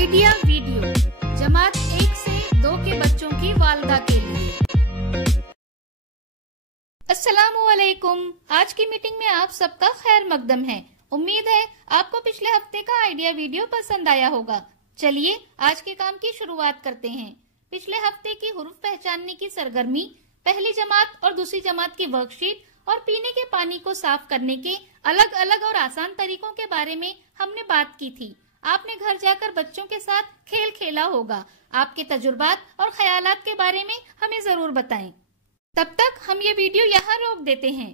Idea video जमात 1 से 2 के बच्चों की वालदा के लिए। अस्सलामुअलैकुम। आज की मीटिंग में आप सबका खैर मकदम है। उम्मीद है आपको पिछले हफ्ते का आइडिया वीडियो पसंद आया होगा। चलिए आज के काम की शुरुआत करते हैं। पिछले हफ्ते की हुरूफ पहचानने की सरगर्मी, पहली जमात और दूसरी जमात की वर्कशीट और पीने के पानी को साफ करने के अलग अलग और आसान तरीकों के बारे में हमने बात की थी। आपने घर जाकर बच्चों के साथ खेल खेला होगा। आपके तजुर्बात और ख्यालात के बारे में हमें जरूर बताएं। तब तक हम ये वीडियो यहाँ रोक देते हैं।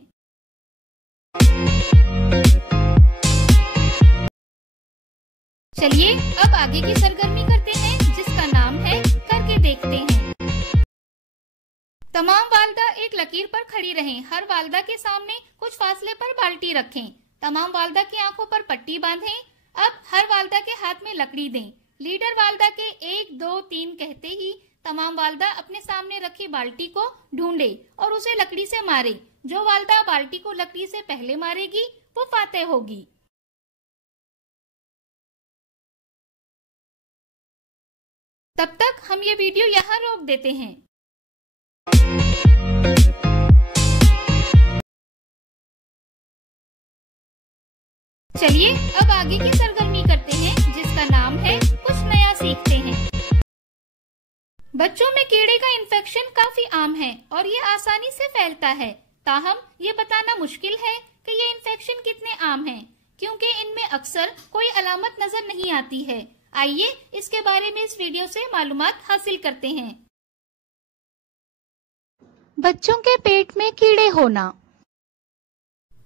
चलिए अब आगे की सरगर्मी करते हैं, जिसका नाम है करके देखते हैं। तमाम वालदा एक लकीर पर खड़ी रहें। हर वालदा के सामने कुछ फासले पर बाल्टी रखें। तमाम वालदा की आंखों पर पट्टी बांधें। अब हर वालदा के हाथ में लकड़ी दें। लीडर वालदा के 1, 2, 3 कहते ही तमाम वालदा अपने सामने रखी बाल्टी को ढूंढे और उसे लकड़ी से मारे। जो वालदा बाल्टी को लकड़ी से पहले मारेगी वो फातेह होगी। तब तक हम ये वीडियो यहाँ रोक देते हैं। चलिए अब आगे की सरगर्मी करते हैं, जिसका नाम है कुछ नया सीखते हैं। बच्चों में कीड़े का इन्फेक्शन काफी आम है और ये आसानी से फैलता है। ताहम ये बताना मुश्किल है कि ये इन्फेक्शन कितने आम हैं, क्योंकि इनमें अक्सर कोई अलामत नजर नहीं आती है। आइए इसके बारे में इस वीडियो से मालूमात हासिल करते हैं। बच्चों के पेट में कीड़े होना।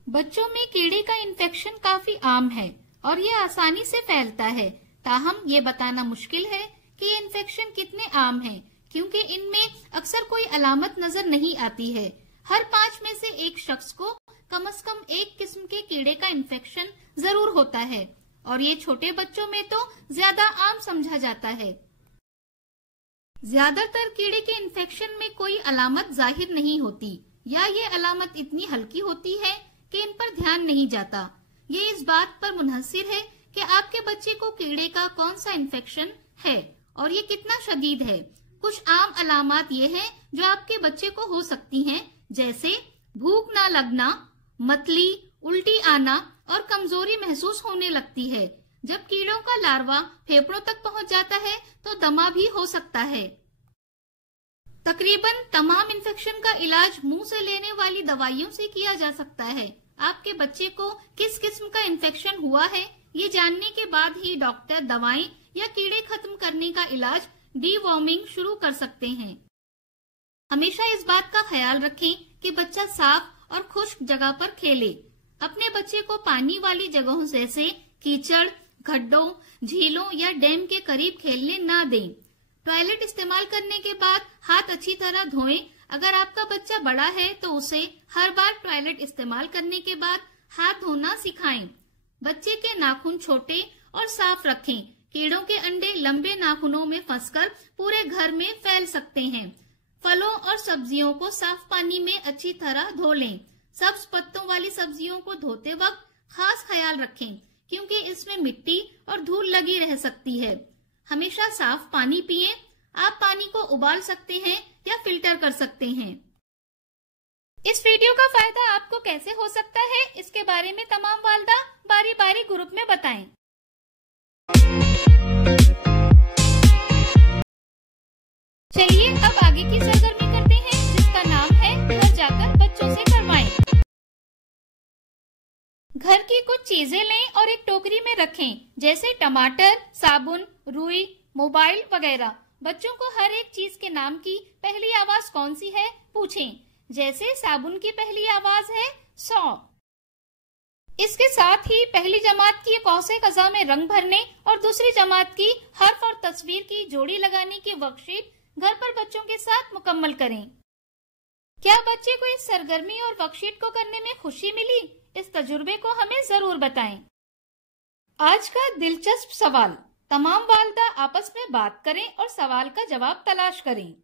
बच्चों में कीड़े का इन्फेक्शन काफी आम है और ये आसानी से फैलता है। ताहम ये बताना मुश्किल है कि ये इन्फेक्शन कितने आम है, क्योंकि इनमें अक्सर कोई अलामत नजर नहीं आती है। हर 5 में से 1 शख्स को कम से कम एक किस्म के कीड़े का इन्फेक्शन जरूर होता है और ये छोटे बच्चों में तो ज्यादा आम समझा जाता है। ज्यादातर कीड़े के इन्फेक्शन में कोई अलामत जाहिर नहीं होती या ये अलामत इतनी हल्की होती है कि इन पर ध्यान नहीं जाता। ये इस बात पर मुनहसिर है कि आपके बच्चे को कीड़े का कौन सा इन्फेक्शन है और ये कितना शदीद है। कुछ आम अलामत ये हैं जो आपके बच्चे को हो सकती हैं, जैसे भूख ना लगना, मतली, उल्टी आना और कमजोरी महसूस होने लगती है। जब कीड़ों का लार्वा फेफड़ों तक पहुंच जाता है तो दमा भी हो सकता है। तकरीबन तमाम इन्फेक्शन का इलाज मुंह से लेने वाली दवाइयों से किया जा सकता है। आपके बच्चे को किस किस्म का इन्फेक्शन हुआ है ये जानने के बाद ही डॉक्टर दवाएं या कीड़े खत्म करने का इलाज डीवॉर्मिंग शुरू कर सकते हैं। हमेशा इस बात का ख्याल रखें कि बच्चा साफ और खुश्क जगह पर खेले। अपने बच्चे को पानी वाली जगहों जैसे कीचड़, गड्ढों, झीलों या डैम के करीब खेलने ना दें। टॉयलेट इस्तेमाल करने के बाद हाथ अच्छी तरह धोएं। अगर आपका बच्चा बड़ा है तो उसे हर बार टॉयलेट इस्तेमाल करने के बाद हाथ धोना सिखाएं। बच्चे के नाखून छोटे और साफ रखें। कीड़ों के अंडे लंबे नाखूनों में फंसकर पूरे घर में फैल सकते हैं। फलों और सब्जियों को साफ पानी में अच्छी तरह धो लें। सब्ज पत्तों वाली सब्जियों को धोते वक्त खास ख्याल रखें, क्योंकि इसमें मिट्टी और धूल लगी रह सकती है। हमेशा साफ पानी पिएं। आप पानी को उबाल सकते हैं या फिल्टर कर सकते हैं। इस वीडियो का फायदा आपको कैसे हो सकता है, इसके बारे में तमाम वालदा बारी बारी ग्रुप में बताएं। चलिए अब आगे की सरगर्मी करते हैं, जिसका नाम है घर जाकर बच्चों से करवाएं। घर की कुछ चीजें लें और एक टोकरी में रखें, जैसे टमाटर, साबुन, रुई, मोबाइल वगैरह। बच्चों को हर एक चीज के नाम की पहली आवाज कौन सी है पूछें। जैसे साबुन की पहली आवाज है 100। इसके साथ ही पहली जमात की कौसे कज़ा में रंग भरने और दूसरी जमात की हर्फ और तस्वीर की जोड़ी लगाने की वर्कशीट घर पर बच्चों के साथ मुकम्मल करें। क्या बच्चे को इस सरगर्मी और वर्कशीट को करने में खुशी मिली? इस तजुर्बे को हमें जरूर बताएं। आज का दिलचस्प सवाल। तमाम वालिदा आपस में बात करें और सवाल का जवाब तलाश करें।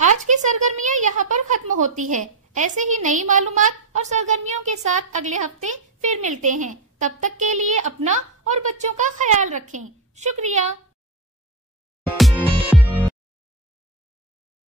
आज की सरगर्मियां यहाँ पर खत्म होती है। ऐसे ही नई मालूमात और सरगर्मियों के साथ अगले हफ्ते फिर मिलते हैं। तब तक के लिए अपना और बच्चों का ख्याल रखें। शुक्रिया।